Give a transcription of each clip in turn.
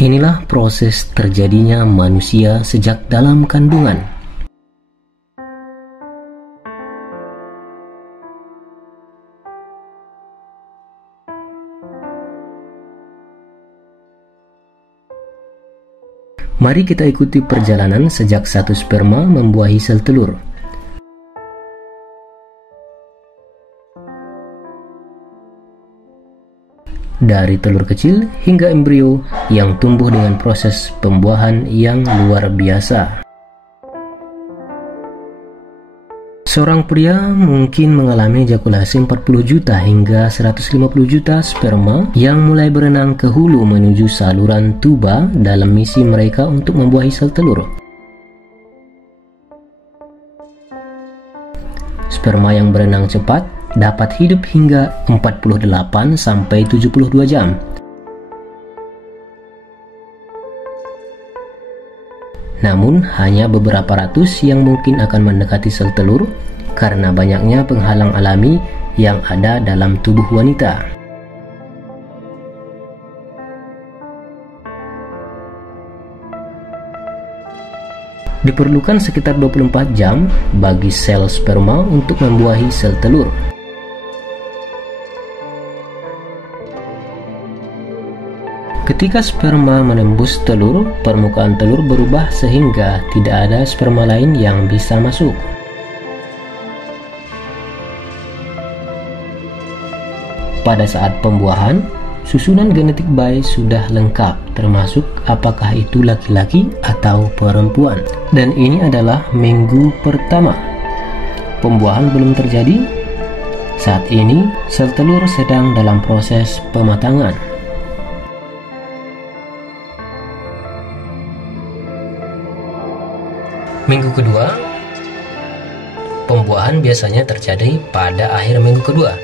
Inilah proses terjadinya manusia sejak dalam kandungan. Mari kita ikuti perjalanan sejak satu sperma membuahi sel telur. Dari telur kecil hingga embrio yang tumbuh dengan proses pembuahan yang luar biasa. Seorang pria mungkin mengalami ejakulasi 40 juta hingga 150 juta sperma yang mulai berenang ke hulu menuju saluran tuba dalam misi mereka untuk membuahi sel telur. Sperma yang berenang cepat dapat hidup hingga 48 sampai 72 jam. Namun, hanya beberapa ratus yang mungkin akan mendekati sel telur karena banyaknya penghalang alami yang ada dalam tubuh wanita. Diperlukan sekitar 24 jam bagi sel sperma untuk membuahi sel telur. Ketika sperma menembus telur, permukaan telur berubah sehingga tidak ada sperma lain yang bisa masuk. Pada saat pembuahan, susunan genetik bayi sudah lengkap, termasuk apakah itu laki-laki atau perempuan. Dan ini adalah minggu pertama. Pembuahan belum terjadi. Saat ini, sel telur sedang dalam proses pematangan. Minggu kedua, pembuahan biasanya terjadi pada akhir minggu kedua.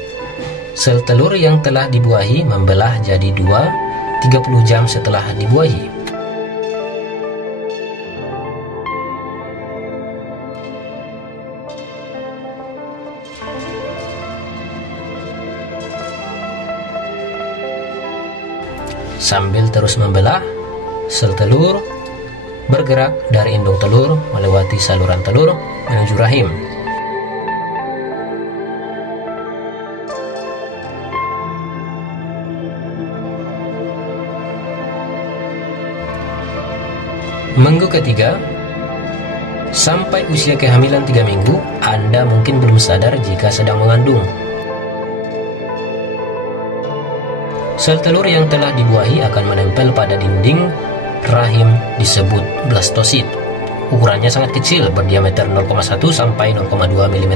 Sel telur yang telah dibuahi membelah jadi dua 30 jam setelah dibuahi. Sambil terus membelah, sel telur bergerak dari indung telur melewati saluran telur menuju rahim. Minggu ketiga, sampai usia kehamilan 3 minggu, Anda mungkin belum sadar jika sedang mengandung. Sel telur yang telah dibuahi akan menempel pada dinding rahim disebut blastosit. Ukurannya sangat kecil, berdiameter 0,1 sampai 0,2 mm.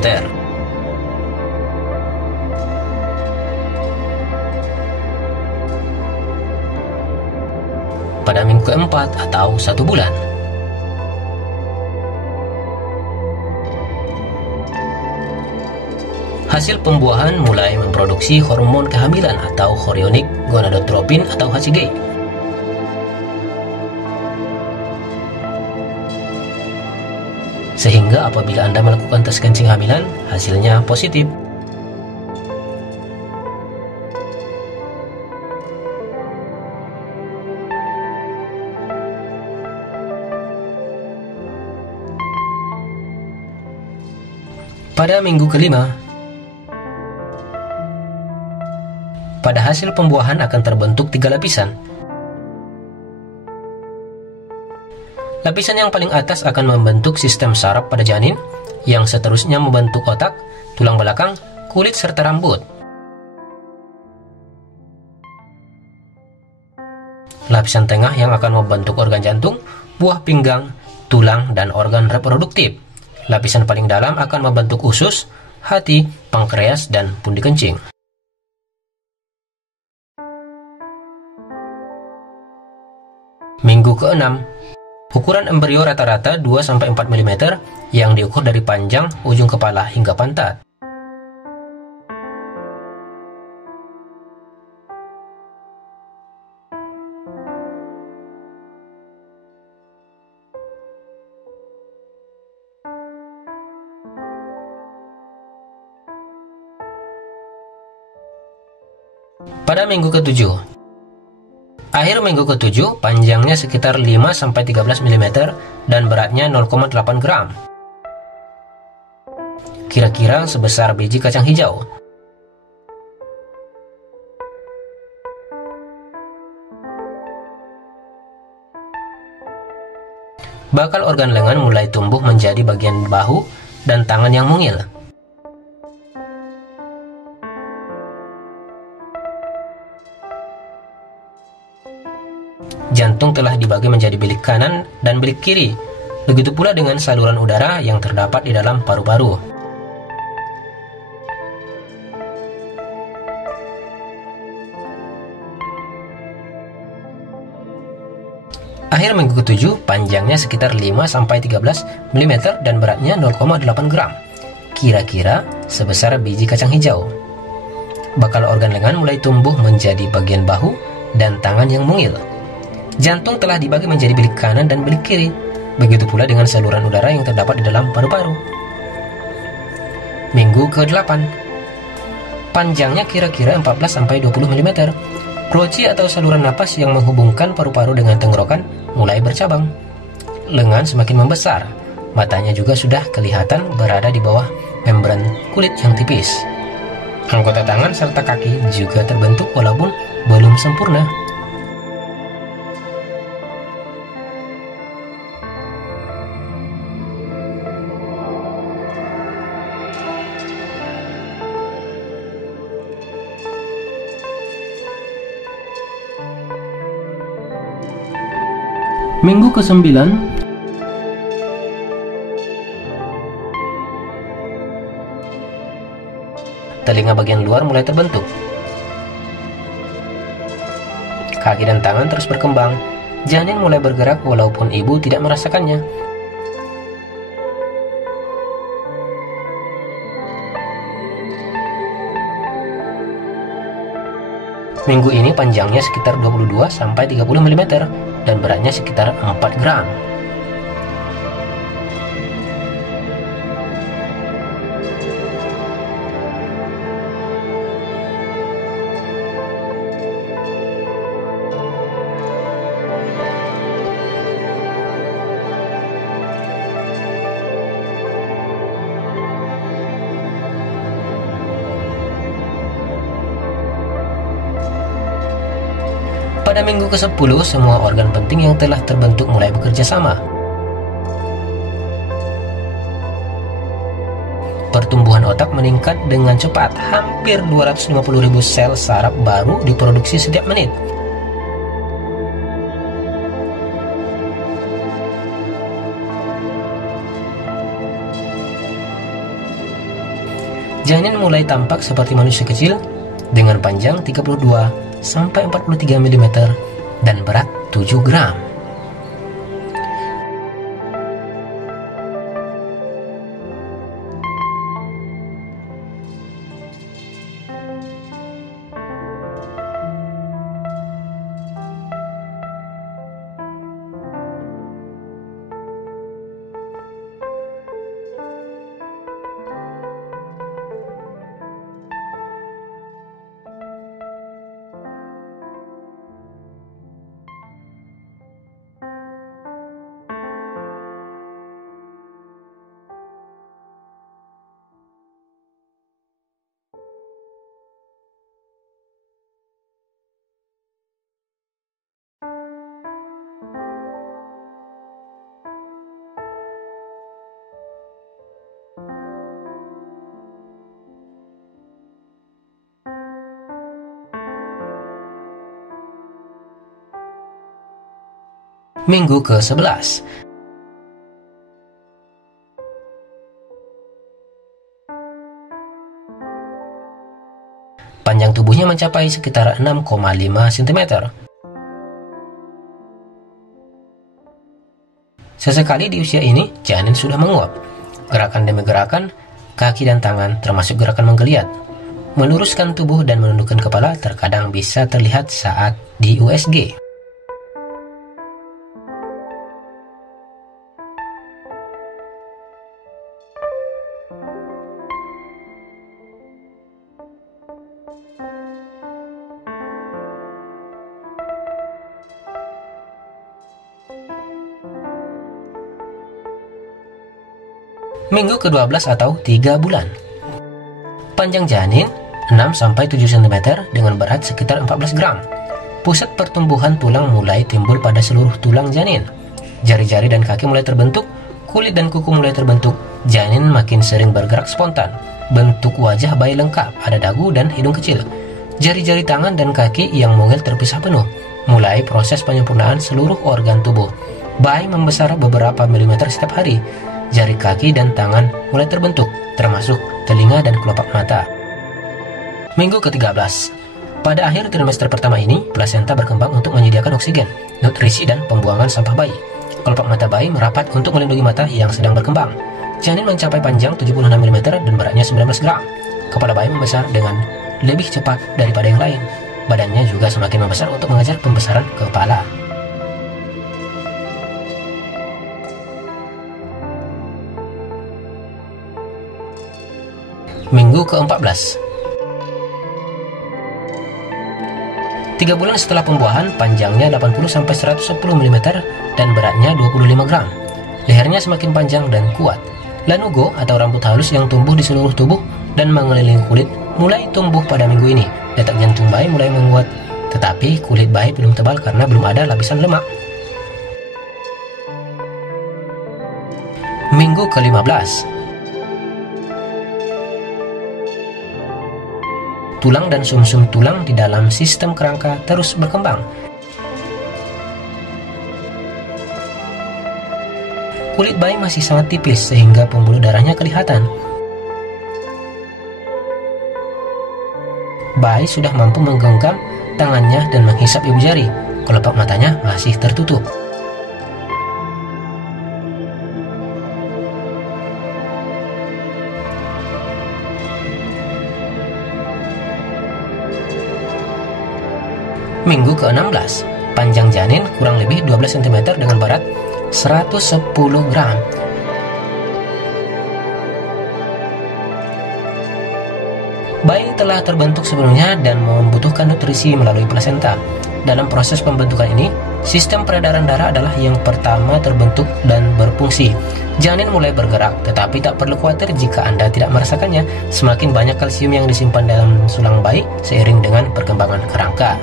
Pada minggu keempat atau 1 bulan, hasil pembuahan mulai memproduksi hormon kehamilan atau chorionic gonadotropin atau HCG. Sehingga apabila Anda melakukan tes kencing hamilan, hasilnya positif. Pada minggu kelima, pada hasil pembuahan akan terbentuk 3 lapisan. Lapisan yang paling atas akan membentuk sistem saraf pada janin, yang seterusnya membentuk otak, tulang belakang, kulit, serta rambut. Lapisan tengah yang akan membentuk organ jantung, buah pinggang, tulang, dan organ reproduktif. Lapisan paling dalam akan membentuk usus, hati, pankreas, dan pundi kencing. Minggu ke-6, ukuran embrio rata-rata 2-4 mm yang diukur dari panjang ujung kepala hingga pantat. Pada minggu ke-7, Akhir minggu ke-7, panjangnya sekitar 5-13 mm dan beratnya 0,8 gram. Kira-kira sebesar biji kacang hijau. Bakal organ lengan mulai tumbuh menjadi bagian bahu dan tangan yang mungil. Jantung telah dibagi menjadi bilik kanan dan bilik kiri. Begitu pula dengan saluran udara yang terdapat di dalam paru-paru. Akhir minggu ke-7, panjangnya sekitar 5-13 mm dan beratnya 0,8 gram. Kira-kira sebesar biji kacang hijau. Bakal organ lengan mulai tumbuh menjadi bagian bahu dan tangan yang mungil. Jantung telah dibagi menjadi bilik kanan dan bilik kiri. Begitu pula dengan saluran udara yang terdapat di dalam paru-paru. Minggu ke-8, panjangnya kira-kira 14-20 mm. Kloci atau saluran napas yang menghubungkan paru-paru dengan tenggorokan mulai bercabang. Lengan semakin membesar. Matanya juga sudah kelihatan berada di bawah membran kulit yang tipis. Anggota tangan serta kaki juga terbentuk walaupun belum sempurna. Minggu ke-9, telinga bagian luar mulai terbentuk. Kaki dan tangan terus berkembang. Janin mulai bergerak walaupun ibu tidak merasakannya. Minggu ini panjangnya sekitar 22-30 mm dan beratnya sekitar 4 gram. Pada minggu ke-10, semua organ penting yang telah terbentuk mulai bekerja sama. Pertumbuhan otak meningkat dengan cepat, hampir 250.000 sel saraf baru diproduksi setiap menit. Janin mulai tampak seperti manusia kecil dengan panjang 32-43 mm dan berat 7 gram. Minggu ke-11, panjang tubuhnya mencapai sekitar 6,5 cm. Sesekali di usia ini, janin sudah menguap. Gerakan demi gerakan, kaki dan tangan termasuk gerakan menggeliat, meluruskan tubuh dan menundukkan kepala terkadang bisa terlihat saat di USG. Minggu ke-12 atau 3 bulan. Panjang janin 6-7 cm dengan berat sekitar 14 gram. Pusat pertumbuhan tulang mulai timbul pada seluruh tulang janin. Jari-jari dan kaki mulai terbentuk, kulit dan kuku mulai terbentuk, janin makin sering bergerak spontan. Bentuk wajah bayi lengkap, ada dagu dan hidung kecil. Jari-jari tangan dan kaki yang mungil terpisah penuh. Mulai proses penyempurnaan seluruh organ tubuh. Bayi membesar beberapa milimeter setiap hari. Jari kaki dan tangan mulai terbentuk, termasuk telinga dan kelopak mata. Minggu ke-13. Pada akhir trimester pertama ini, plasenta berkembang untuk menyediakan oksigen, nutrisi, dan pembuangan sampah bayi. Kelopak mata bayi merapat untuk melindungi mata yang sedang berkembang. Janin mencapai panjang 76 mm dan beratnya 19 gram. Kepala bayi membesar dengan lebih cepat daripada yang lain. Badannya juga semakin membesar untuk mengejar pembesaran kepala. Minggu ke-14. 3 bulan setelah pembuahan, panjangnya 80-110 mm dan beratnya 25 gram. Lehernya semakin panjang dan kuat. Lanugo atau rambut halus yang tumbuh di seluruh tubuh dan mengelilingi kulit mulai tumbuh pada minggu ini. Detak jantung bayi mulai menguat, tetapi kulit bayi belum tebal karena belum ada lapisan lemak. Minggu ke-15. Tulang dan sumsum tulang di dalam sistem kerangka terus berkembang. Kulit bayi masih sangat tipis sehingga pembuluh darahnya kelihatan. Bayi sudah mampu menggenggam tangannya dan menghisap ibu jari. Kelopak matanya masih tertutup. Minggu ke-16. Panjang janin kurang lebih 12 cm dengan berat 110 gram. Bayi telah terbentuk sepenuhnya dan membutuhkan nutrisi melalui plasenta. Dalam proses pembentukan ini, sistem peredaran darah adalah yang pertama terbentuk dan berfungsi. Janin mulai bergerak, tetapi tak perlu khawatir jika Anda tidak merasakannya. Semakin banyak kalsium yang disimpan dalam tulang bayi seiring dengan perkembangan kerangka.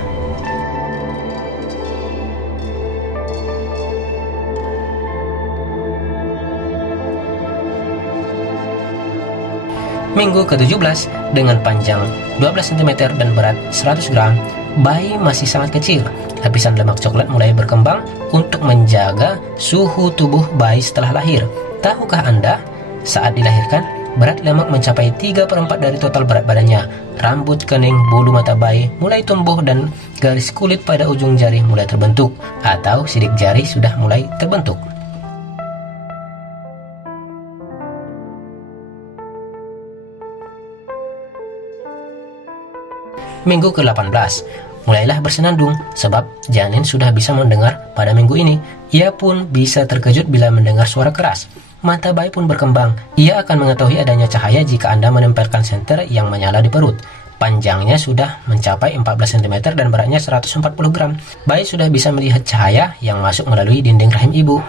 Minggu ke-17, dengan panjang 12 cm dan berat 100 gram, bayi masih sangat kecil. Lapisan lemak coklat mulai berkembang untuk menjaga suhu tubuh bayi setelah lahir. Tahukah Anda, saat dilahirkan, berat lemak mencapai 3/4 dari total berat badannya. Rambut kening, bulu mata bayi mulai tumbuh dan garis kulit pada ujung jari mulai terbentuk, atau sidik jari sudah mulai terbentuk. Minggu ke-18, mulailah bersenandung sebab janin sudah bisa mendengar pada minggu ini. Ia pun bisa terkejut bila mendengar suara keras. Mata bayi pun berkembang. Ia akan mengetahui adanya cahaya jika Anda menempelkan senter yang menyala di perut. Panjangnya sudah mencapai 14 cm dan beratnya 140 gram. Bayi sudah bisa melihat cahaya yang masuk melalui dinding rahim ibu.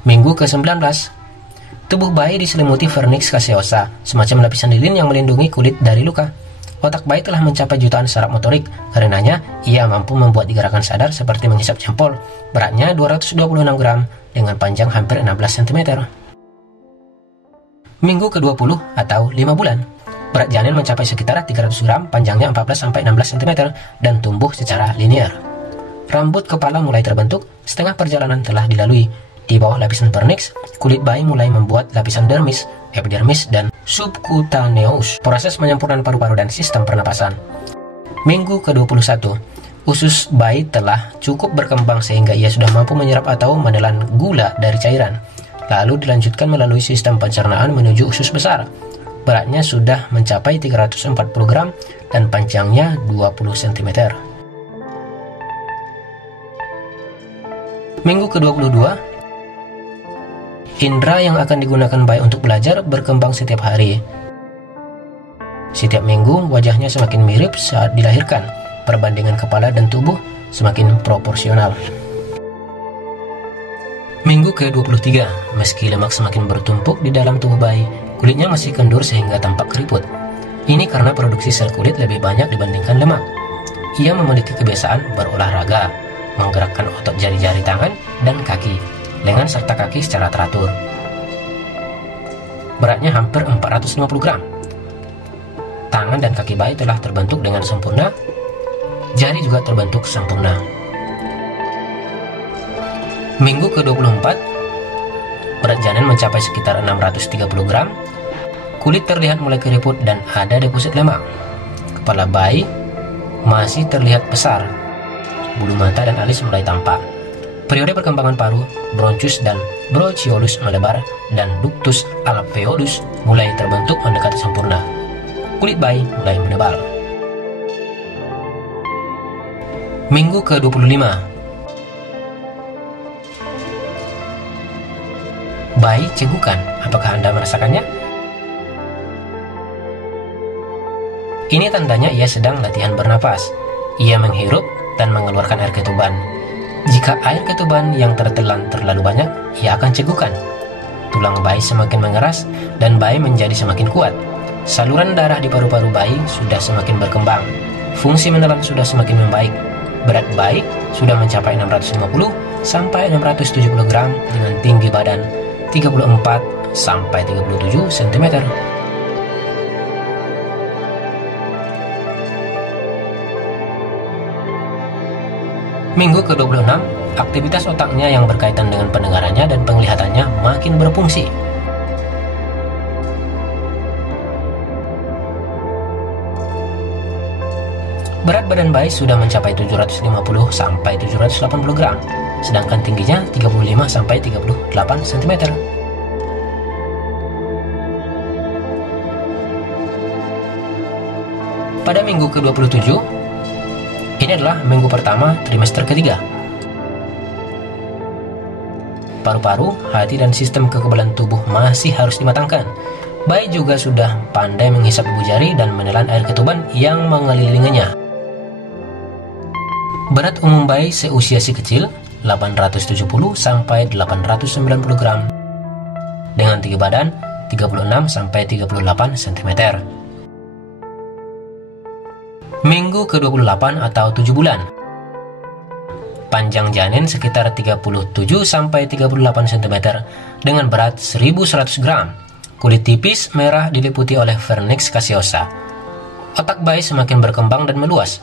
Minggu ke-19. Tubuh bayi diselimuti vernix caseosa, semacam lapisan lilin yang melindungi kulit dari luka. Otak bayi telah mencapai jutaan saraf motorik, karenanya ia mampu membuat gerakan sadar seperti menghisap jempol. Beratnya 226 gram dengan panjang hampir 16 cm. Minggu ke-20 atau 5 bulan. Berat janin mencapai sekitar 300 gram, panjangnya 14-16 cm dan tumbuh secara linear. Rambut kepala mulai terbentuk, setengah perjalanan telah dilalui. Di bawah lapisan vernix, kulit bayi mulai membuat lapisan dermis, epidermis, dan subcutaneous, proses penyempurnaan paru-paru dan sistem pernapasan. Minggu ke-21, usus bayi telah cukup berkembang sehingga ia sudah mampu menyerap atau menelan gula dari cairan. Lalu dilanjutkan melalui sistem pencernaan menuju usus besar. Beratnya sudah mencapai 340 gram dan panjangnya 20 cm. Minggu ke-22, Indera yang akan digunakan bayi untuk belajar berkembang setiap hari. Setiap minggu, wajahnya semakin mirip saat dilahirkan. Perbandingan kepala dan tubuh semakin proporsional. Minggu ke-23, meski lemak semakin bertumpuk di dalam tubuh bayi, kulitnya masih kendur sehingga tampak keriput. Ini karena produksi sel kulit lebih banyak dibandingkan lemak. Ia memiliki kebiasaan berolahraga, menggerakkan otot jari-jari tangan dan kaki, lengan serta kaki secara teratur. Beratnya hampir 450 gram. Tangan dan kaki bayi telah terbentuk dengan sempurna, jari juga terbentuk sempurna. Minggu ke-24, berat janin mencapai sekitar 630 gram, kulit terlihat mulai keriput dan ada deposit lemak. Kepala bayi masih terlihat besar, bulu mata dan alis mulai tampak. Periode perkembangan paru, bronchus dan bronchiolus melebar, dan ductus alveolus mulai terbentuk mendekati sempurna. Kulit bayi mulai menebal. Minggu ke-25, bayi cegukan. Apakah Anda merasakannya? Ini tandanya ia sedang latihan bernapas. Ia menghirup dan mengeluarkan air ketuban. Jika air ketuban yang tertelan terlalu banyak, ia akan cegukan. Tulang bayi semakin mengeras dan bayi menjadi semakin kuat. Saluran darah di paru-paru bayi sudah semakin berkembang. Fungsi menelan sudah semakin membaik. Berat bayi sudah mencapai 650 sampai 670 gram dengan tinggi badan 34 sampai 37 cm. Minggu ke-26, aktivitas otaknya yang berkaitan dengan pendengarannya dan penglihatannya makin berfungsi. Berat badan bayi sudah mencapai 750 sampai 780 gram, sedangkan tingginya 35 sampai 38 cm. Pada minggu ke-27, ini adalah minggu pertama trimester ketiga. Paru-paru, hati, dan sistem kekebalan tubuh masih harus dimatangkan. Bayi juga sudah pandai menghisap ibu jari dan menelan air ketuban yang mengelilinginya. Berat umum bayi seusia si kecil 870 sampai 890 gram. Dengan tinggi badan 36 sampai 38 cm. Minggu ke-28 atau 7 bulan. Panjang janin sekitar 37 sampai 38 cm dengan berat 1100 gram. Kulit tipis merah diliputi oleh vernix caseosa. Otak bayi semakin berkembang dan meluas.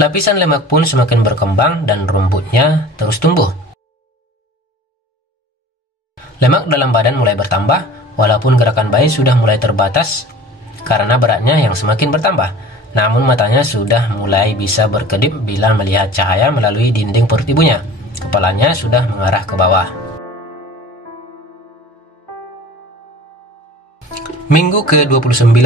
Lapisan lemak pun semakin berkembang dan rambutnya terus tumbuh. Lemak dalam badan mulai bertambah walaupun gerakan bayi sudah mulai terbatas karena beratnya yang semakin bertambah. Namun matanya sudah mulai bisa berkedip bila melihat cahaya melalui dinding perut ibunya. Kepalanya sudah mengarah ke bawah. Minggu ke-29.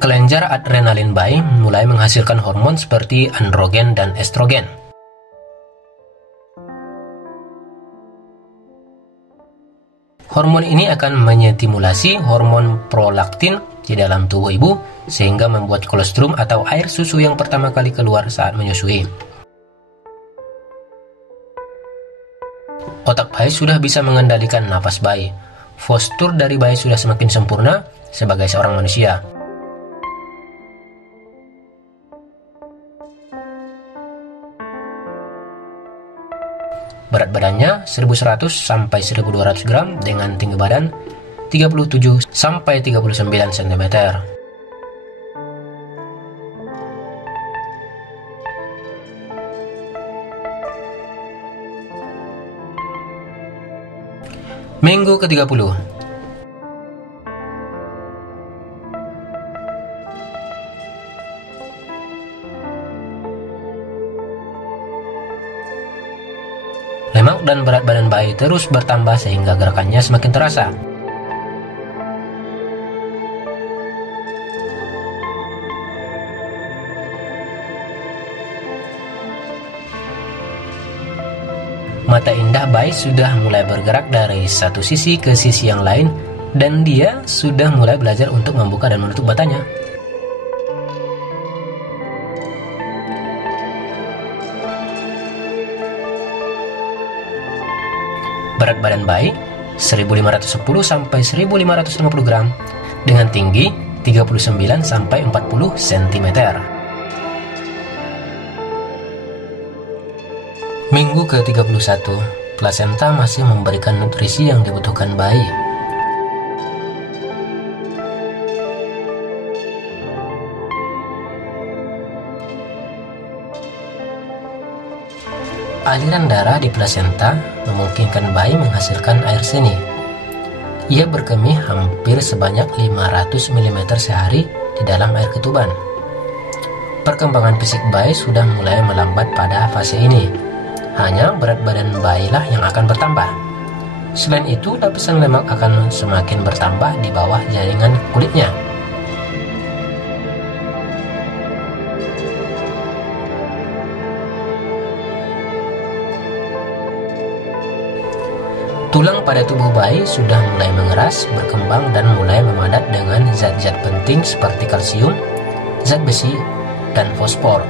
Kelenjar adrenalin bayi mulai menghasilkan hormon seperti androgen dan estrogen. Hormon ini akan menytimulasi hormon prolaktin di dalam tubuh ibu sehingga membuat kolostrum atau air susu yang pertama kali keluar saat menyusui. Otak bayi sudah bisa mengendalikan napas bayi. Postur dari bayi sudah semakin sempurna sebagai seorang manusia. Berat badannya 1100 sampai 1200 gram dengan tinggi badan 37 sampai 39 cm. Minggu ke-30. Lemak dan berat badan bayi terus bertambah sehingga gerakannya semakin terasa. Mata indah bayi sudah mulai bergerak dari satu sisi ke sisi yang lain, dan dia sudah mulai belajar untuk membuka dan menutup matanya. Berat badan bayi 1510 sampai 1550 gram dengan tinggi 39 sampai 40 cm. Minggu ke-31, plasenta masih memberikan nutrisi yang dibutuhkan bayi. Aliran darah di plasenta memungkinkan bayi menghasilkan air seni. Ia berkemih hampir sebanyak 500 mm sehari di dalam air ketuban. Perkembangan fisik bayi sudah mulai melambat pada fase ini. Hanya berat badan bayilah yang akan bertambah. Selain itu, lapisan lemak akan semakin bertambah di bawah jaringan kulitnya. Tulang pada tubuh bayi sudah mulai mengeras, berkembang, dan mulai memadat dengan zat-zat penting seperti kalsium, zat besi, dan fosfor.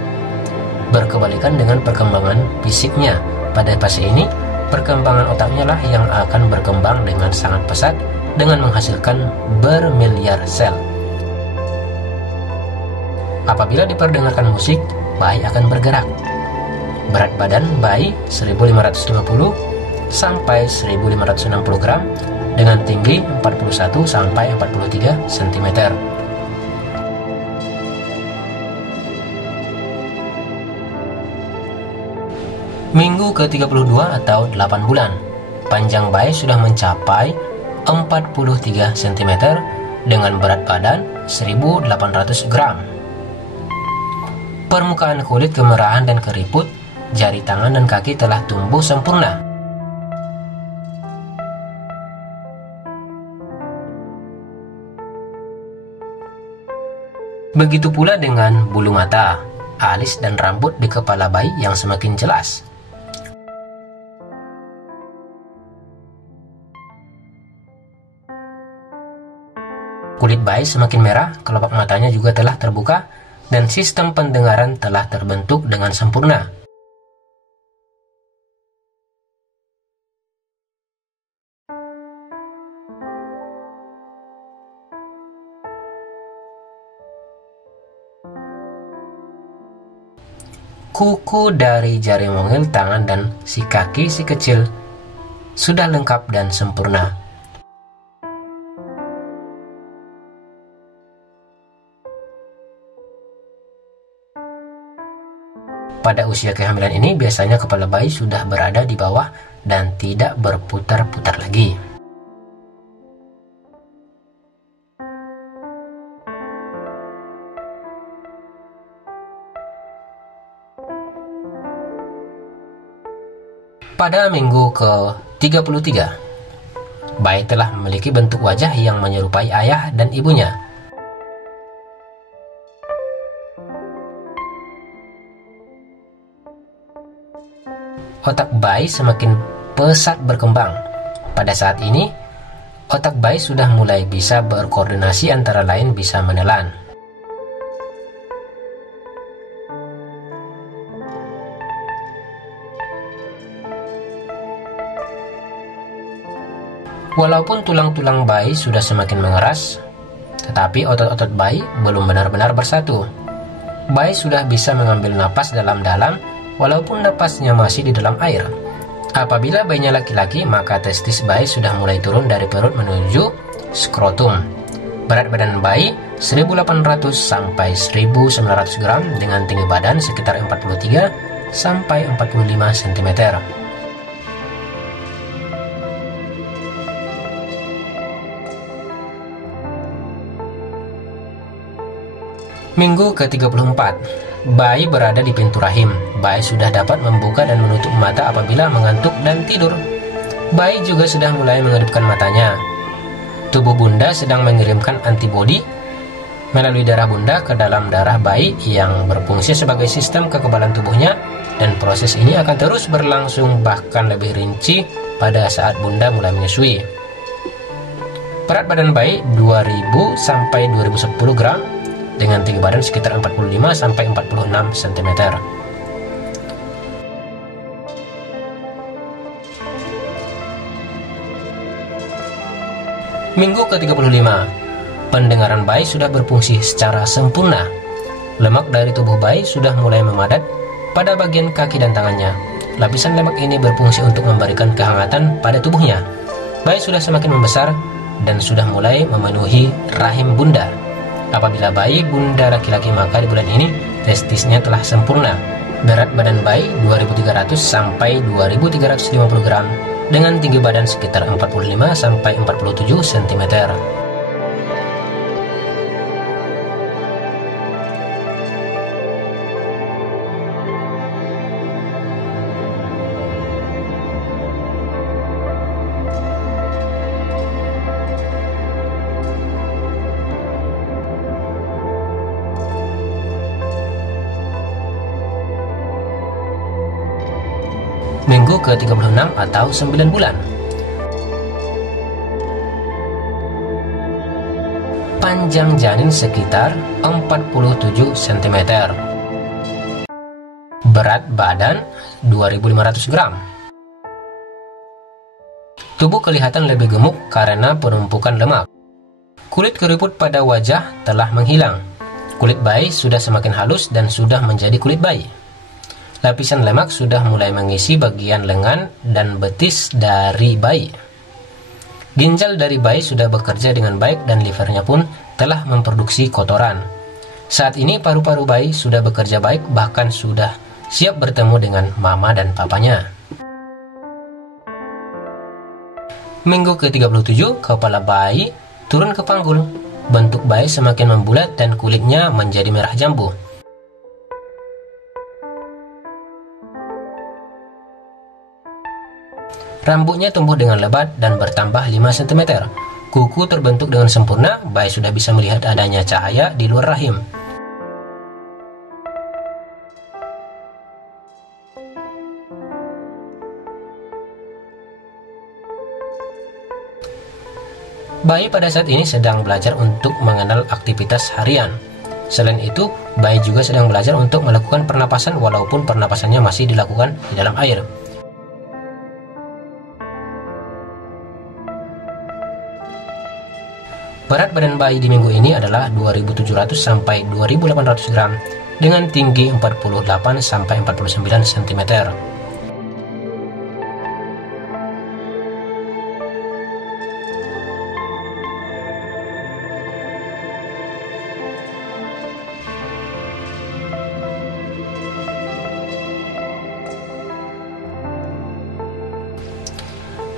Berkebalikan dengan perkembangan fisiknya, pada fase ini, perkembangan otaknya lah yang akan berkembang dengan sangat pesat dengan menghasilkan bermiliar sel. Apabila diperdengarkan musik, bayi akan bergerak. Berat badan bayi 1550 sampai 1560 gram dengan tinggi 41 sampai 43 cm. Minggu ke-32 atau 8 bulan, panjang bayi sudah mencapai 43 cm dengan berat badan 1800 gram. Permukaan kulit kemerahan dan keriput, jari tangan dan kaki telah tumbuh sempurna. Begitu pula dengan bulu mata, alis, dan rambut di kepala bayi yang semakin jelas. Kulit bayi semakin merah, kelopak matanya juga telah terbuka, dan sistem pendengaran telah terbentuk dengan sempurna. Kuku dari jari mungil, tangan, dan si kaki si kecil sudah lengkap dan sempurna. Pada usia kehamilan ini, biasanya kepala bayi sudah berada di bawah dan tidak berputar-putar lagi. Pada minggu ke-33, bayi telah memiliki bentuk wajah yang menyerupai ayah dan ibunya. Otak bayi semakin pesat berkembang. Pada saat ini, otak bayi sudah mulai bisa berkoordinasi, antara lain bisa menelan. Walaupun tulang-tulang bayi sudah semakin mengeras, tetapi otot-otot bayi belum benar-benar bersatu. Bayi sudah bisa mengambil napas dalam-dalam, walaupun napasnya masih di dalam air. Apabila bayinya laki-laki, maka testis bayi sudah mulai turun dari perut menuju skrotum. Berat badan bayi 1800 sampai 1900 gram dengan tinggi badan sekitar 43 sampai 45 cm. Minggu ke-34, bayi berada di pintu rahim. Bayi sudah dapat membuka dan menutup mata apabila mengantuk dan tidur. Bayi juga sudah mulai mengedipkan matanya. Tubuh bunda sedang mengirimkan antibodi melalui darah bunda ke dalam darah bayi yang berfungsi sebagai sistem kekebalan tubuhnya dan proses ini akan terus berlangsung bahkan lebih rinci pada saat bunda mulai menyusui. Berat badan bayi 2000 sampai 2010 gram dengan tinggi badan sekitar 45 sampai 46 cm. Minggu ke-35, pendengaran bayi sudah berfungsi secara sempurna. Lemak dari tubuh bayi sudah mulai memadat pada bagian kaki dan tangannya. Lapisan lemak ini berfungsi untuk memberikan kehangatan pada tubuhnya. Bayi sudah semakin membesar dan sudah mulai memenuhi rahim bunda. Apabila bayi bunda laki-laki, maka di bulan ini testisnya telah sempurna. Berat badan bayi 2300 sampai 2350 gram dengan tinggi badan sekitar 45 sampai 47 cm. Minggu ke-36 atau 9 bulan. Panjang janin sekitar 47 cm. Berat badan 2500 gram. Tubuh kelihatan lebih gemuk karena penumpukan lemak. Kulit keriput pada wajah telah menghilang. Kulit bayi sudah semakin halus dan sudah menjadi kulit bayi. Lapisan lemak sudah mulai mengisi bagian lengan dan betis dari bayi. Ginjal dari bayi sudah bekerja dengan baik dan livernya pun telah memproduksi kotoran. Saat ini paru-paru bayi sudah bekerja baik, bahkan sudah siap bertemu dengan mama dan papanya. Minggu ke-37, kepala bayi turun ke panggul. Bentuk bayi semakin membulat dan kulitnya menjadi merah jambu. Rambutnya tumbuh dengan lebat dan bertambah 5 cm. Kuku terbentuk dengan sempurna, bayi sudah bisa melihat adanya cahaya di luar rahim. Bayi pada saat ini sedang belajar untuk mengenal aktivitas harian. Selain itu, bayi juga sedang belajar untuk melakukan pernapasan walaupun pernapasannya masih dilakukan di dalam air. Berat badan bayi di minggu ini adalah 2700 sampai 2800 gram dengan tinggi 48 sampai 49 cm.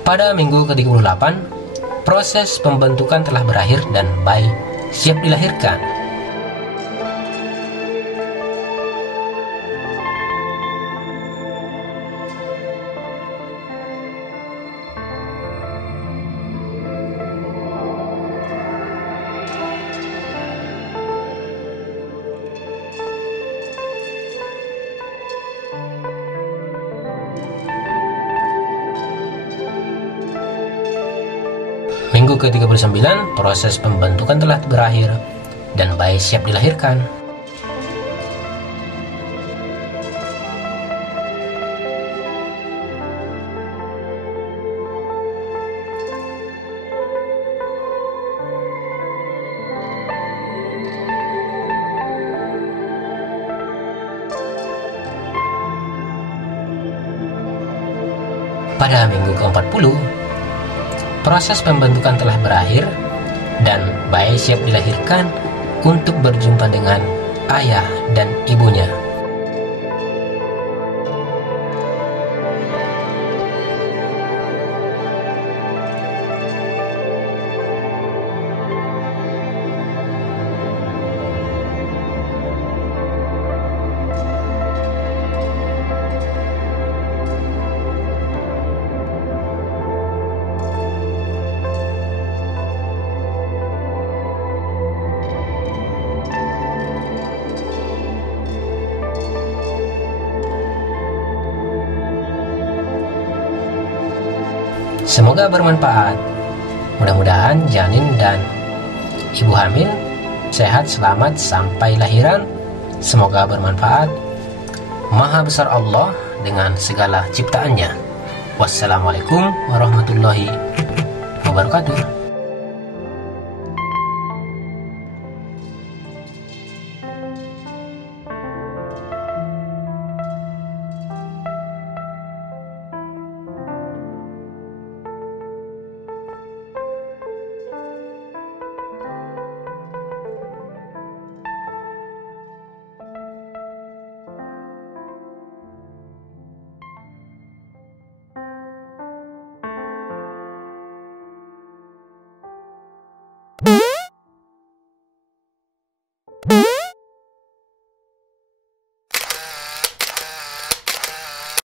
Pada minggu ke-38, proses pembentukan telah berakhir dan bayi siap dilahirkan. Minggu ke-39, proses pembentukan telah berakhir dan bayi siap dilahirkan. Pada minggu ke-40, proses pembentukan telah berakhir dan bayi siap dilahirkan untuk berjumpa dengan ayah dan ibunya. Semoga bermanfaat. Mudah-mudahan janin dan ibu hamil sehat selamat sampai lahiran. Semoga bermanfaat. Maha besar Allah dengan segala ciptaannya. Wassalamualaikum warahmatullahi wabarakatuh.